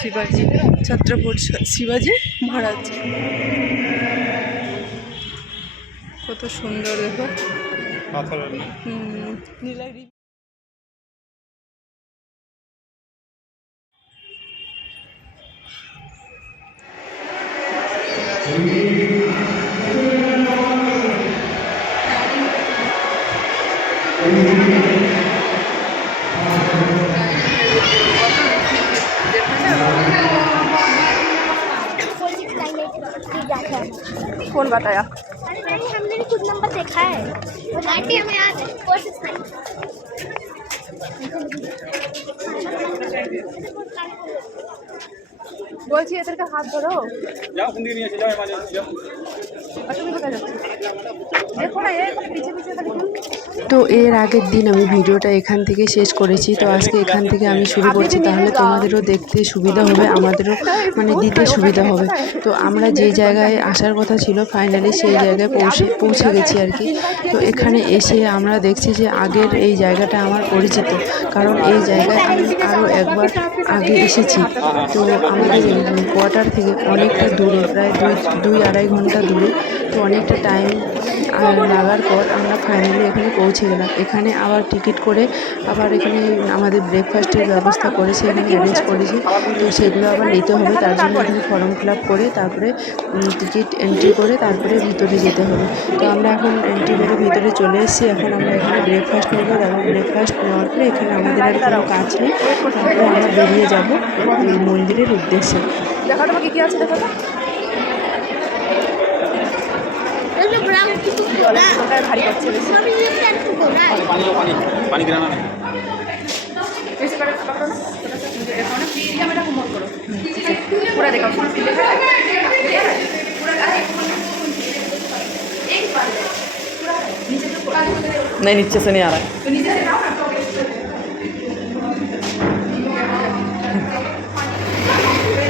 शिवाजी छत्रपति शिवाजी महाराज कत सुंदर देखो नीलागिरी कौन बताया? अरे हमने भी कुछ नंबर देखा है और गाड़ी हमें याद है 469 বলছি এদেরকে হাত ধরো যাও কুন্ডি নিয়ে এসে যাও মানে যাও তুমি কোথায় যাচ্ছ দেখো না এই পিছে পিছে খালি তো এর আগের দিন আমি ভিডিওটা এখান থেকে শেষ করেছি তো আজকে এখান থেকে আমি শুরু করছি তাহলে তোমাদেরও দেখতে সুবিধা হবে আমাদেরও মানে দিতে সুবিধা হবে তো আমরা যে জায়গায় আসার কথা ছিল ফাইনালি সেই জায়গায় পৌঁছে গেছি আর কি তো এখানে এসে আমরা দেখছি যে আগের এই জায়গাটা আমার পরিচিত কারণ এই জায়গায় আমি আরও একবার আগে এসেছি তো আমাদের কোয়ার্টার থেকে অনেকটা দূরে প্রায় দুই আড়াই ঘন্টা দূরে তো অনেকটা টাইম লাগার পর আমরা ফাইনালি এখানে পৌঁছে গেলাম এখানে আবার টিকিট করে আবার এখানে আমাদের ব্রেকফাস্টের ব্যবস্থা করেছে এখানে অ্যারেঞ্জ করেছে তো সেগুলো আবার নিতে হবে তার জন্য এখানে ফর্ম ফিল আপ করে তারপরে টিকিট এন্ট্রি করে তারপরে ভিতরে যেতে হবে তো আমরা এখন এন্ট্রি করে ভিতরে চলে এসেছি এখন আমরা এখানে ব্রেকফাস্ট নেব তারপর ব্রেকফাস্ট নেওয়ার পরে এখানে আমাদের আর কোনো কাজ নেই তারপরে আমরা বেরিয়ে যাব মন্দিরের উদ্দেশ্যে দেখা তোমাকে কি আছে দেখা भारी करছে पानी गिराना नहीं ऐसे कर पकड़ो ना देखो ना कैमरा को मोड़ करो पूरा देखो पूरा एक बार पूरा नीचे से नहीं नीचे से नहीं आ रहा है तो नीचे से जाओ ना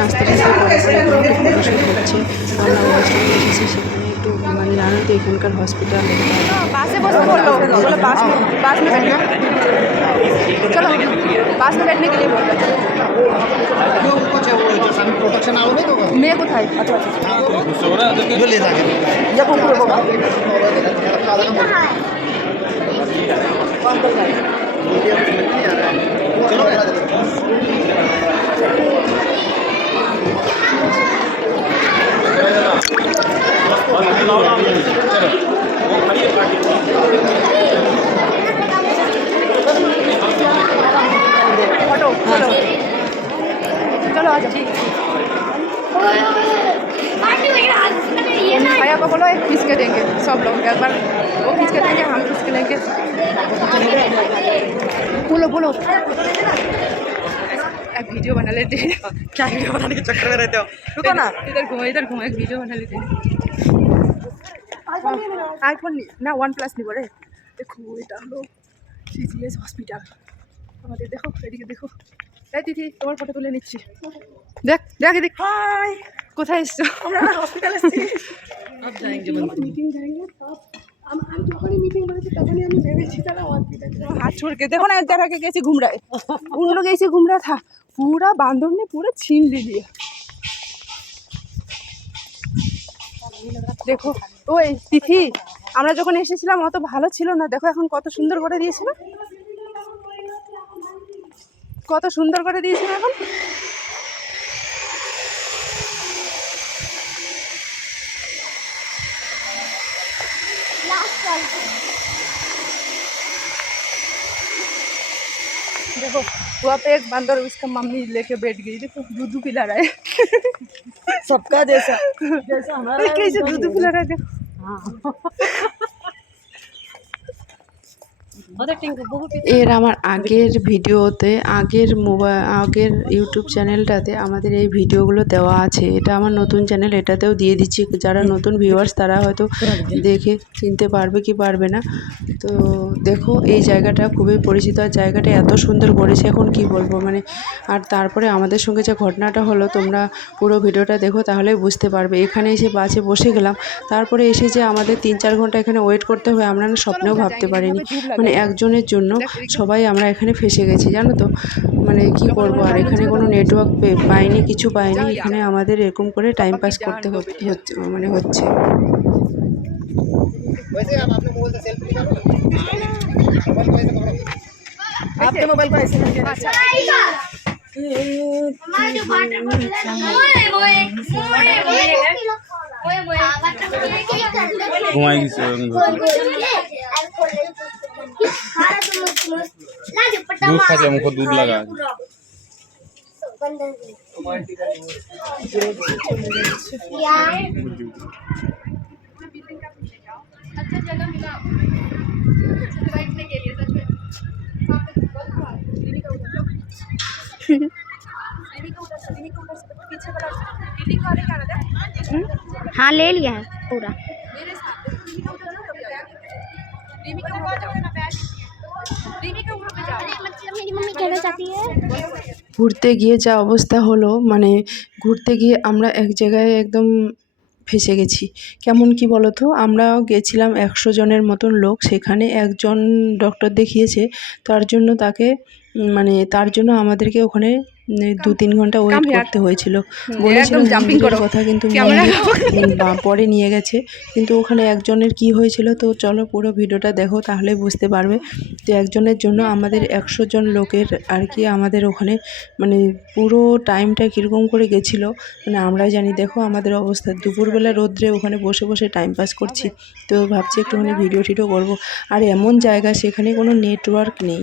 आस्ते आस्ते ফটোশুট করছে আমরা ওয়েস্টার্ন এসেছি সেখানে একটু মানে জানো তো এখানকার হসপিটাল বাসে বসে বললো बोलो बास में बैठना चलो बास में बैठने के लिए बोल रहे प्रोटेक्शन आओ नहीं तो मैं কোথায় আচ্ছা আচ্ছা ले जाके या कौन को होगा चलो चलो आ जाओ भैया को बोलो एक खींच के देंगे सब लोग एक बार वो खींच के देंगे हम खींच के लेंगे बोलो बोलो एक वीडियो बना लेते हैं क्या वीडियो बनाने के चक्कर में रहते हो रुको ना इधर घुमा एक वीडियो बना लेते हैं आईफोन ना OnePlus नहीं बोले देखो এটা হলো CGS হসপিটাল আমাদের দেখো এদিকে দেখো এই দিদি তোমার ফটো তুলে নিচ্ছি দেখ দেখ দেখ হাই কোথায় এসছো আমরা হসপিটাল এসেছি अब जाएंगे मीटिंग जाएंगे तब हम যখনই मीटिंग বলেছি তখনই আমি ভেবেছি তারা হসপিটাল हाथ छोड़ के देखो ना इधर आके कैसे घूम रहा है उन लोग ऐसे घूम रहा था पूरा बांदर ने पूरा छीन ले लिया দেখো ওই তিথি আমরা যখন এসেছিলাম অত ভালো ছিল না দেখো এখন কত সুন্দর করে দিয়েছে না কত সুন্দর করে দিয়েছে না এখন देखो वहाँ पे एक बंदर उसका मम्मी लेके बैठ गई देखो दूध पिला रहा है सबका जैसा जैसा हमारा कैसे दूध पिला रहा है देखो এর আমার আগের ভিডিওতে আগের ইউটিউব চ্যানেলটাতে আমাদের এই ভিডিওগুলো দেওয়া আছে এটা আমার নতুন চ্যানেল এটাতেও দিয়ে দিচ্ছি যারা নতুন ভিউয়ার্স তারা হয়তো দেখে চিনতে পারবে কি পারবে না তো দেখো এই জায়গাটা খুবই পরিচিত আর জায়গাটা এত সুন্দর করেছে এখন কি বলবো মানে আর তারপরে আমাদের সঙ্গে যে ঘটনাটা হলো তোমরা পুরো ভিডিওটা দেখো তাহলেই বুঝতে পারবে এখানে এসে বাসে বসে গেলাম তারপরে এসে যে আমাদের 3-4 ঘন্টা এখানে ওয়েট করতে হবে আমরা না স্বপ্নেও ভাবতে পারিনি মানে একজনের জন্য সবাই আমরা এখানে ফেসে গেছি জানো তো মানে কি করব আর এখানে কোনো নেটওয়ার্ক পাইনি, কিছু পাইনি। এখানে আমাদের এরকম করে টাইম পাস করতে হচ্ছে মানে হচ্ছে। वैसे आप अपने मोबाइल से सेल्फी निकालो आपके मोबाइल को ऐसे करके अच्छा हमारा जो वाटर बॉटल है मोए मोए मोए मोए मोए मोए वाटर बॉटल घुमाएगी खाना तो मस्त ला जो पट्टा दूध खा के हमको दूध लगा यार अच्छा जगह मिला बैठने के लिए सच में हाँ ले लिया है पूरा मतलब मेरी मम्मी कहना चाहती है ঘুরতে গিয়ে যা অবস্থা হলো, মানে ঘুরতে গিয়ে আমরা এক জায়গায় একদম ফেঁসে গেছি। কেমন কি বলো তো, আমরা গেছিলাম 100 জনের মতন লোক, সেখানে একজন ডক্টর দেখিয়েছে, তার জন্য তাকে মানে তার জন্য আমাদেরকে ওখানে 2-3 ঘন্টা ওয়েট করতে হয়েছিল। বলেছিলাম মন্দিরের কথা, কিন্তু পরে নিয়ে গেছে, কিন্তু ওখানে একজনের কি হয়েছিল। তো চলো পুরো ভিডিওটা দেখো, তাহলে বুঝতে পারবে। তো একজনের জন্য আমাদের 100 জন লোকের আর কি আমাদের ওখানে মানে পুরো টাইমটা কীরকম করে গেছিলো মানে আমরাই জানি। দেখো আমাদের অবস্থা, দুপুরবেলা রোদ্রে ওখানে বসে বসে টাইম পাস করছি। তো ভাবছি একটুখানি ভিডিও টিডিও করবো। আর এমন জায়গা, সেখানে কোনো নেটওয়ার্ক নেই,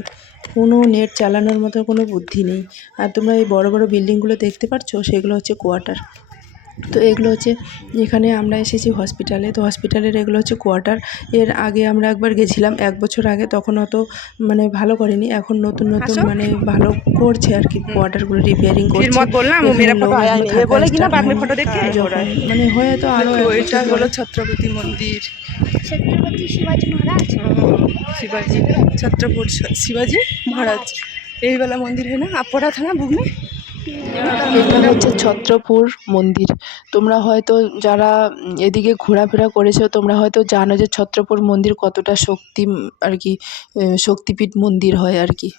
কোনো নেট চালানোর মতো কোনো বুদ্ধি নেই। আর তোমরা এই বড় বড় বিল্ডিংগুলো দেখতে পাচ্ছ, সেগুলো হচ্ছে কোয়ার্টার। তো এগুলো হচ্ছে, এখানে আমরা এসেছি হসপিটালে, তো হসপিটালের এগুলো হচ্ছে কোয়ার্টার। এর আগে আমরা একবার গেছিলাম 1 বছর আগে, তখন অত মানে ভালো করেনি। এখন নতুন নতুন মানে ভালো করছে আর কি, কোয়ার্টারগুলো রিপেয়ারিং করছে। যখন মানে হয়ে তো আরো এটা হলো ছত্রপতি মন্দির, छत्रपति शिवाजी महाराज शिवाजी छत्रपति शिवाजी महाराज यही वाला मंदिर है ना। आप पढ़ा था ना बुक में। এটা হচ্ছে ছত্রপুর মন্দির। তোমরা হয়তো যারা এদিকে ঘোরাফেরা করেছো, তোমরা হয়তো জানো যে ছত্রপুর মন্দির কতটা শক্তি আর কি, শক্তিপীঠ মন্দির হয় আর কি।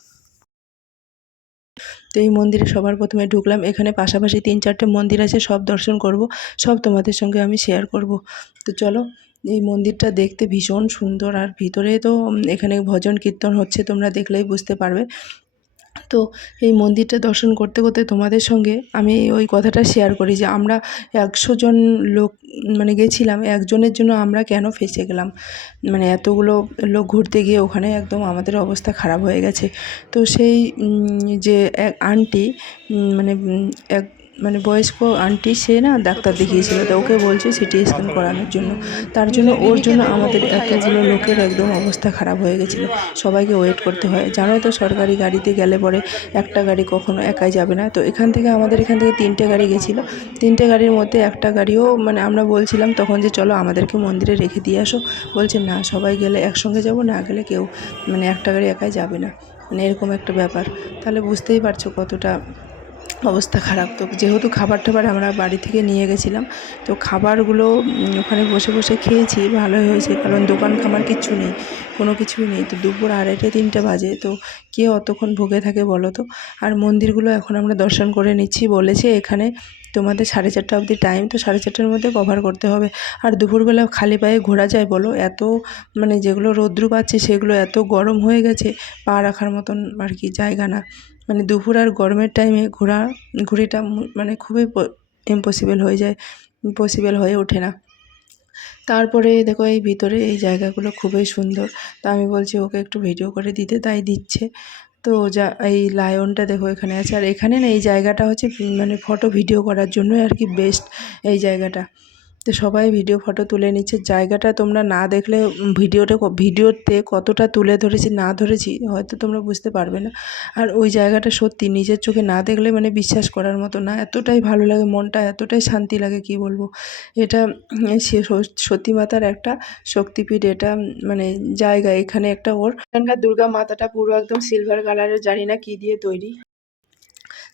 তো এই মন্দিরে সবার প্রথমে ঢুকলাম। এখানে পাশাপাশি 3-4টে মন্দির আছে, সব দর্শন করব, সব তোমাদের সঙ্গে আমি শেয়ার করব। তো চলো, এই মন্দিরটা দেখতে ভীষণ সুন্দর, আর ভিতরে তো এখানে ভজন কীর্তন হচ্ছে, তোমরা দেখলেই বুঝতে পারবে। তো এই মন্দিরটা দর্শন করতে করতে তোমাদের সঙ্গে আমি ওই কথাটা শেয়ার করি যে আমরা 100 জন লোক মানে গেছিলাম, একজনের জন্য আমরা কেন ফেঁসে গেলাম। মানে এতগুলো লোক ঘুরতে গিয়ে ওখানে একদম আমাদের অবস্থা খারাপ হয়ে গেছে। তো সেই যে এক আন্টি মানে এক মানে বয়স্ক আন্টি, সে না ডাক্তার দেখিয়েছিল, তো ওকে বলছে সিটি স্ক্যান করানোর জন্য। তার জন্য ওর জন্য আমাদের এতগুলো লোকের একদম অবস্থা খারাপ হয়ে গেছিলো, সবাইকে ওয়েট করতে হয়। জানো তো সরকারি গাড়িতে গেলে পরে একটা গাড়ি কখনো একাই যাবে না। তো এখান থেকে 3টে গাড়ি গেছিলো, 3টে গাড়ির মধ্যে একটা গাড়িও মানে আমরা বলছিলাম তখন যে চলো আমাদেরকে মন্দিরে রেখে দিয়ে আসো। বলছে না, সবাই গেলে একসঙ্গে যাব, না গেলে কেউ মানে একটা গাড়ি একাই যাবে না, মানে এরকম একটা ব্যাপার। তাহলে বুঝতেই পারছো কতটা অবস্থা খারাপ। তো যেহেতু খাবার টাবার আমরা বাড়ি থেকে নিয়ে গেছিলাম, তো খাবারগুলো ওখানে বসে বসে খেয়েছি, ভালোই হয়েছে, কারণ দোকান খাবার কিচ্ছু নেই, কোনো কিছুই নেই। তো দুপুর 2:30-3টে বাজে, তো কে অতক্ষণ ভুগে থাকে বলো তো। আর মন্দিরগুলো এখন আমরা দর্শন করে নিচ্ছি। বলেছে এখানে তোমাদের 4:30 অবধি টাইম, তো 4:30-র মধ্যে কভার করতে হবে। আর দুপুরবেলা খালি পায়ে ঘোরা যায় বলো? এত মানে যেগুলো রৌদ্র পাচ্ছে সেগুলো এত গরম হয়ে গেছে, পা রাখার মতন আর কি জায়গা না। মানে দুপুর আর গরমের টাইমে ঘুরিটা মানে খুবই ইম্পসিবল হয়ে যায়, পসিবল হয়ে ওঠে না। তারপরে দেখো এই ভিতরে এই জায়গাগুলো খুবই সুন্দর। তো আমি বলছি ওকে একটু ভিডিও করে দিতে, তাই দিচ্ছে। তো যা এই লায়নটা দেখো এখানে আছে। আর এখানে না এই জায়গাটা হচ্ছে মানে ফটো ভিডিও করার জন্য আর কি বেস্ট এই জায়গাটা। তো সবাই ভিডিও ফটো তুলে নিচ্ছে। জায়গাটা তোমরা না দেখলে ভিডিওতে কতটা তুলে ধরেছি না ধরেছি হয়তো তোমরা বুঝতে পারবে না। আর ওই জায়গাটা সত্যি নিজের চোখে না দেখলে মানে বিশ্বাস করার মতো না, এতটাই ভালো লাগে, মনটা এতটাই শান্তি লাগে কি বলবো। এটা সতী মাতার একটা শক্তিপীঠ, এটা মানে জায়গা। এখানে একটা ওর এখানকার দুর্গা মাতাটা পুরো একদম সিলভার কালারের, জানি না কি দিয়ে তৈরি।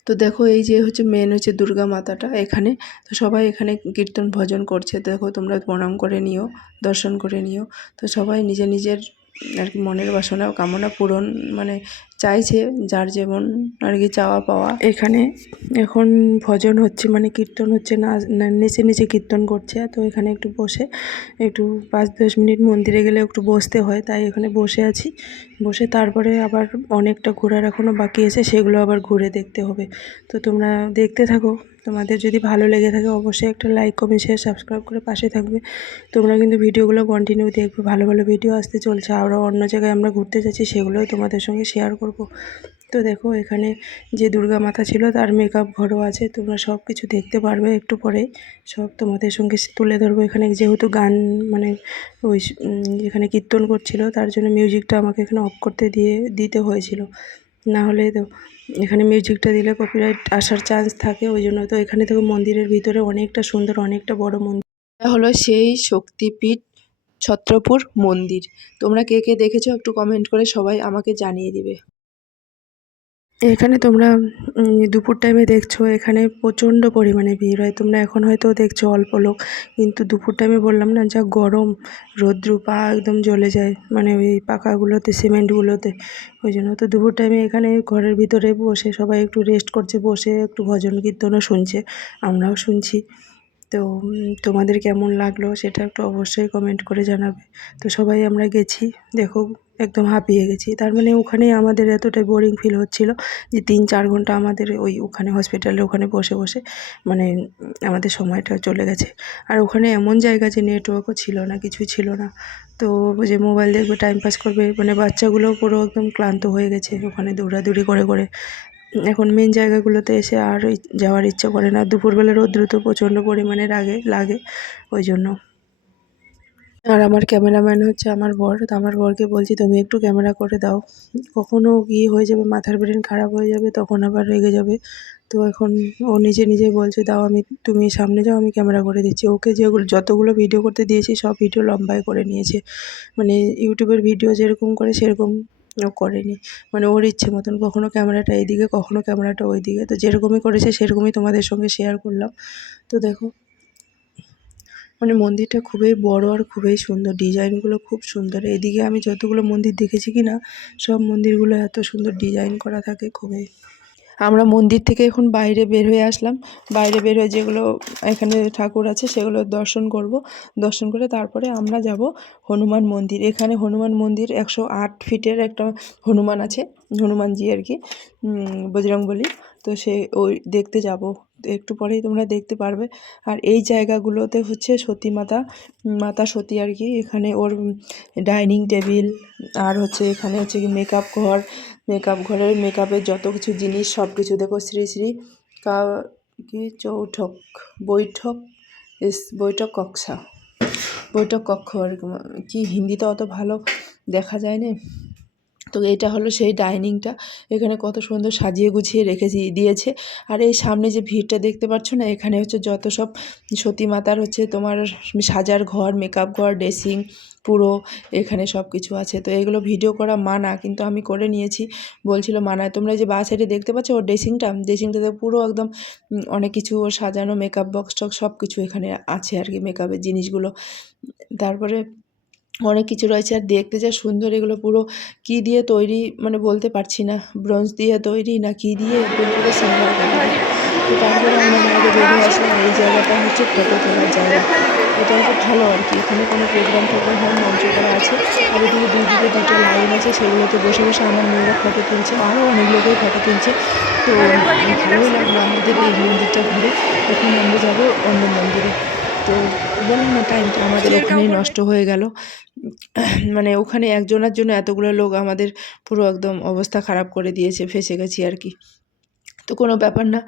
তো দেখো এই যে হচ্ছে মেন হচ্ছে দুর্গা মাতাটা এখানে। তো সবাই এখানে কীর্তন ভজন করছে, দেখো তোমরা প্রণাম করে নিও, দর্শন করে নিও। তো সবাই নিজের নিজের আর কি মনের বাসনা কামনা পূরণ মানে চাইছে, যার যেমন আর কি চাওয়া পাওয়া। এখানে এখন ভজন হচ্ছে, মানে কীর্তন হচ্ছে, নেচে নেচে কীর্তন করছে। তো এখানে একটু বসে একটু 5-10 মিনিট মন্দিরে গেলে একটু বসতে হয়, তাই এখানে বসে আছি। বসে তারপরে আবার অনেকটা ঘোরার এখনও বাকি আছে, সেগুলো আবার ঘুরে দেখতে হবে। তো তোমরা দেখতে থাকো, তোমাদের যদি ভালো লেগে থাকে অবশ্যই একটা লাইক, কমেন্ট, শেয়ার, সাবস্ক্রাইব করে পাশে থাকবে। তোমরা কিন্তু ভিডিওগুলো কন্টিনিউ দেখবে, ভালো ভালো ভিডিও আসতে চলছে। আরও অন্য জায়গায় আমরা ঘুরতে যাচ্ছি, সেগুলোও তোমাদের সঙ্গে শেয়ার করব। তো দেখো এখানে যে দুর্গা মাতা ছিল তার মেকআপ ঘরও আছে, তোমরা সব কিছু দেখতে পারবে একটু পরে, সব তোমাদের সঙ্গে তুলে ধরবো। এখানে যেহেতু গান মানে ওই এখানে কীর্তন করছিল, তার জন্য মিউজিকটা আমাকে এখানে অফ করতে দিতে হয়েছিল, না হলে তো এখানে মিউজিকটা দিলে কপিরাইট আসার চান্স থাকে, ওই জন্য। তো এখানে দেখো মন্দিরের ভিতরে অনেকটা সুন্দর, অনেকটা বড় মন্দির। এটা হলো সেই শক্তিপীঠ ছত্রপুর মন্দির। তোমরা কে কে দেখেছো একটু কমেন্ট করে সবাই আমাকে জানিয়ে দিবে। এখানে তোমরা দুপুর টাইমে দেখছো, এখানে প্রচণ্ড পরিমাণে ভিড় হয়। তোমরা এখন হয়তো দেখছো অল্প লোক, কিন্তু দুপুর টাইমে বললাম না, যা গরম, রৌদ্র, পা একদম জ্বলে যায়, মানে ওই পাকাগুলোতে, সিমেন্টগুলোতে। ওই জন্য তো দুপুর টাইমে এখানে ঘরের ভিতরে বসে সবাই একটু রেস্ট করছে, বসে একটু ভজন কীর্তনও শুনছে, আমরাও শুনছি। তো তোমাদের কেমন লাগলো সেটা একটু অবশ্যই কমেন্ট করে জানাবে। তো সবাই আমরা গেছি, দেখো একদম হাঁপিয়ে গেছি। তার মানে ওখানে আমাদের এতটাই বোরিং ফিল হচ্ছিল যে 3-4 ঘন্টা আমাদের ওখানে হসপিটালে ওখানে বসে বসে মানে আমাদের সময়টা চলে গেছে। আর ওখানে এমন জায়গা যে নেটওয়ার্কও ছিল না, কিছুই ছিল না। তো যে মোবাইল দেখবে, টাইম পাস করবে, মানে বাচ্চাগুলো পুরো একদম ক্লান্ত হয়ে গেছে ওখানে দৌড়াদৌড়ি করে করে। এখন মেন জায়গাগুলোতে এসে আর যাওয়ার ইচ্ছা করে না। দুপুরবেলা রৌদ্র তো প্রচণ্ড পরিমাণে লাগে, ওই জন্য। আর আমার ক্যামেরাম্যান হচ্ছে আমার বর। তো আমার বরকে বলছি তুমি একটু ক্যামেরা করে দাও, কখনও কি হয়ে যাবে, মাথার ব্রেন খারাপ হয়ে যাবে, তখন আবার রেগে যাবে। তো এখন ও নিজেই বলছে দাও, তুমি সামনে যাও, আমি ক্যামেরা করে দিচ্ছি। ওকে যতগুলো ভিডিও করতে দিয়েছি সব ভিডিও লম্বায় করে নিয়েছে, মানে ইউটিউবের ভিডিও যেরকম করে সেরকম ও করেনি, মানে ওর ইচ্ছে মতন, কখনো ক্যামেরাটা এইদিকে, কখনো ক্যামেরাটা ওইদিকে। তো যেরকমই করেছে সেরকমই তোমাদের সঙ্গে শেয়ার করলাম। তো দেখো মানে মন্দিরটা খুবই বড় আর খুবই সুন্দর, ডিজাইনগুলো খুব সুন্দর। এদিকে আমি যতগুলো মন্দির দেখেছি কি না, সব মন্দিরগুলো এত সুন্দর ডিজাইন করা থাকে খুবই। আমরা মন্দির থেকে এখন বাইরে বের হয়ে আসলাম। বাইরে বের হয়ে যেগুলো এখানে ঠাকুর আছে সেগুলো দর্শন করব। দর্শন করে তারপরে আমরা যাব হনুমান মন্দির। এখানে হনুমান মন্দির 108 ফিটের একটা হনুমান আছে, হনুমানজি আর কি, বজরংবলী। তো ওই দেখতে যাব, একটু পরেই তোমরা দেখতে পারবে। আর এই জায়গাগুলোতে হচ্ছে সতী মাতা সতী আর কি, এখানে ওর ডাইনিং টেবিল, আর হচ্ছে এখানে হচ্ছে কি মেকআপ ঘরের মেকআপের যত কিছু জিনিস সব কিছু। দেখো শ্রী শ্রী কি বৈঠক কক্ষ আর কি, হিন্দিতে অত ভালো দেখা যায় না। তো এটা হলো সেই ডাইনিংটা, এখানে কত সুন্দর সাজিয়ে গুছিয়ে দিয়েছে। আর এই সামনে যে ভিড়টা দেখতে পাচ্ছ না, এখানে হচ্ছে যত সব সতী মাতার হচ্ছে তোমার সাজার ঘর, মেকআপ ঘর, ড্রেসিং, পুরো এখানে সব কিছু আছে। তো এগুলো ভিডিও করা মানা, কিন্তু আমি করে নিয়েছি, বলছিল মানায়। তোমরা যে বাঁ সাইডে দেখতে পাচ্ছ ওর ড্রেসিংটাতে পুরো একদম অনেক কিছু ওর সাজানো, মেকআপ বক্স টক্স সব কিছু এখানে আছে আর কি, মেকআপের জিনিসগুলো। তারপরে অনেক কিছু রয়েছে, আর দেখতে যা সুন্দর। এগুলো পুরো কি দিয়ে তৈরি মানে বলতে পারছি না, ব্রোঞ্জ দিয়ে তৈরি না কি দিয়ে, পুরো সিলভার কালার। তো তারপরে আমরা বাইরে বেরিয়ে আসলাম। এই জায়গাটা হচ্ছে ফটো তোলার জায়গা, এটা হচ্ছে ভালো আর কি। এখানে কোনো প্রোগ্রাম হয়, মঞ্চ করা আছে, আর এদিকে দুইদিকে দুটো লাইন আছে, সেগুলোতে বসে বসে আমার মেয়েরা ফটো তুলছে, আরও অনেক লোকেই ফটো তুলছে। তো ভালোই লাগলো আমাদের এই মন্দিরটা ঘুরে। এখন আমরা যাবো অন্য মন্দিরে। তো বললাম না, টাইমটা আমাদের ওখানেই নষ্ট হয়ে গেল, মানে ওখানে একজনের জন্য এতগুলো লোক, আমাদের পুরো একদম অবস্থা খারাপ করে দিয়েছে, ফেঁসে গেছি আর কি। তো কোনো ব্যাপার না,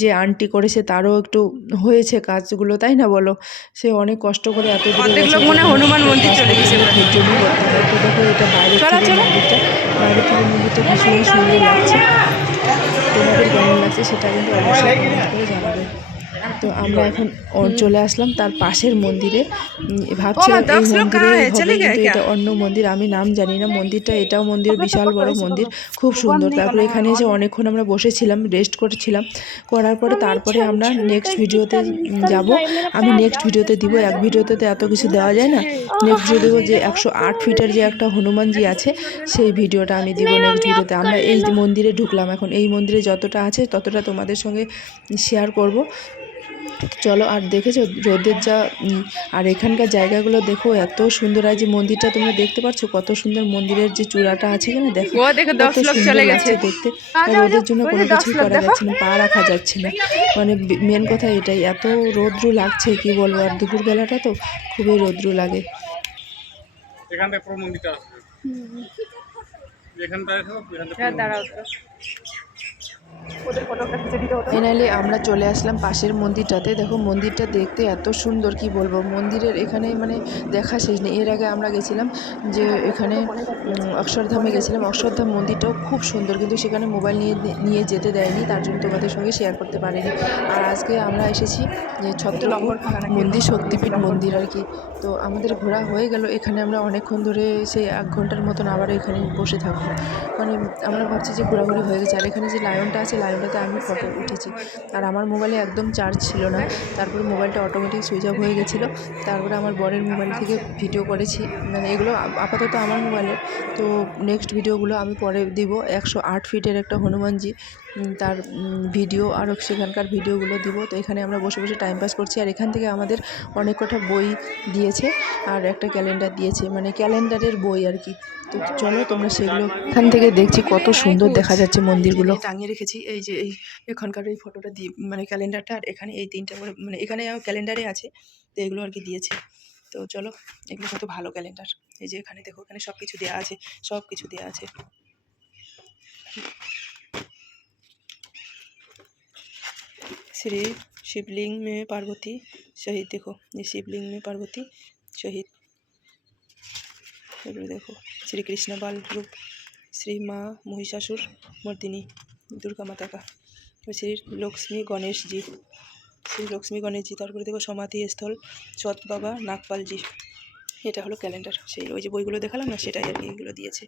যে আন্টি করেছে তারও একটু হয়েছে কাজগুলো, তাই না বলো? সে অনেক কষ্ট করে এত হনুমান মন্দির চলে গেছে জন্য করতে হয়। তো দেখো এটা বাইরে থেকে মন্দিরটা ভীষণই সুন্দর লাগছে। তোমাদের কেমন লাগছে সেটা কিন্তু অবশ্যই কমেন্ট করে জানাবে। তো আমরা এখন চলে আসলাম তার পাশের মন্দিরে। ভাবছিলাম এই মন্দিরে হবে, কিন্তু এটা অন্য মন্দির, আমি নাম জানি না মন্দিরটা। এটাও মন্দির, বিশাল বড় মন্দির, খুব সুন্দর। তারপরে এখানে এসে অনেকক্ষণ আমরা বসেছিলাম, রেস্ট করেছিলাম, করার পরে তারপরে আমরা নেক্সট ভিডিওতে যাব। আমি নেক্সট ভিডিওতে দিব, এক ভিডিওতে তো এত কিছু দেওয়া যায় না। নেক্সট ভিডিও দেবো যে 108 ফিটের যে একটা হনুমানজি আছে, সেই ভিডিওটা আমি দিব নেক্সট ভিডিওতে। আমরা এই মন্দিরে ঢুকলাম, এখন এই মন্দিরে যতটা আছে ততটা তোমাদের সঙ্গে শেয়ার করব। চলো, আর দেখেছো রোদের যা, আর এখানকার জায়গাগুলো দেখো এত সুন্দর। আর যে মন্দিরটা তোমরা দেখতে পাচ্ছ কত সুন্দর, মন্দিরের যে চূড়াটা আছে কিনা দেখো, কত সুন্দর লাগছে দেখতে। আর রোদের জন্য কোনো কিছুই করা যাচ্ছে না, পা রাখা যাচ্ছে না, মানে মেন কথা এটাই, এত রৌদ্র লাগছে কি বলবো। আর দুপুরবেলাটা তো খুবই রৌদ্র লাগে। এখান থেকে পুরো মন্দিরটা আসবে, এখানটায় ফাইনালি আমরা চলে আসলাম পাশের মন্দিরটাতে। দেখো মন্দিরটা দেখতে এত সুন্দর কি বলবো। মন্দিরের এখানে মানে দেখা শেষ নেই। এর আগে আমরা গেছিলাম যে এখানে অক্ষরধামে গেছিলাম, অক্ষরধাম মন্দিরটাও খুব সুন্দর, কিন্তু সেখানে মোবাইল নিয়ে যেতে দেয়নি, তার জন্য তোমাদের সঙ্গে শেয়ার করতে পারিনি। আর আজকে আমরা এসেছি যে ছত্রপুর মন্দির, শক্তিপীঠ মন্দির আর কি। তো আমাদের ঘোরা হয়ে গেল। এখানে আমরা অনেকক্ষণ ধরে সেই 1 ঘন্টার মতন আবার এখানে বসে থাকবো, মানে আমরা ভাবছি যে ঘোরাঘুরি হয়ে গেছে। আর এখানে যে লায়নটা আছে, লায়নটাতে আমি ফটো উঠেছি। আর আমার মোবাইলে একদম চার্জ ছিল না, তারপরে মোবাইলটা অটোমেটিক সুইচ অফ হয়ে গেছিলো। তারপরে আমার বরের মোবাইল থেকে ভিডিও করেছি, মানে এগুলো আপাতত আমার মোবাইলে। তো নেক্সট ভিডিওগুলো আমি পরে দিব। 108 ফিটের একটা হনুমানজি, তার ভিডিও আর সেখানকার ভিডিওগুলো দিব। তো এখানে আমরা বসে বসে টাইম পাস করছি। আর এখান থেকে আমাদের অনেক কটা বই দিয়েছে আর একটা ক্যালেন্ডার দিয়েছে, মানে ক্যালেন্ডারের বই আর কি। তো চলো তোমরা সেগুলো এখান থেকে দেখছি কত সুন্দর দেখা যাচ্ছে মন্দিরগুলো। টাঙিয়ে রেখেছি এই যে এই এখানকার এই ফটোটা দিয়ে, মানে ক্যালেন্ডারটা। আর এখানে এই 3টা করে, মানে এখানে ক্যালেন্ডারে আছে, তো এগুলো আর কি দিয়েছে। তো চলো, এগুলো কত ভালো ক্যালেন্ডার। এই যে এখানে দেখো, এখানে সব কিছু দেওয়া আছে, সব কিছু দেওয়া আছে। श्री शिवलिंग में पार्वती शहीद, देखो ये शिवलिंग में पार्वती शहीद। देखो श्री कृष्ण बाल रूप, श्री माँ महिषासुर मर्दिनी दुर्गा माता का, श्री लक्ष्मी गणेश जी, श्री लक्ष्मी गणेश जी। তারপরে দেখো সমাধি স্থল সৎ বাবা নাগপাল জি। এটা হলো ক্যালেন্ডার, সেই ওই যে বইগুলো দেখালাম না, সেটাই আর কি এগুলো দিয়েছে।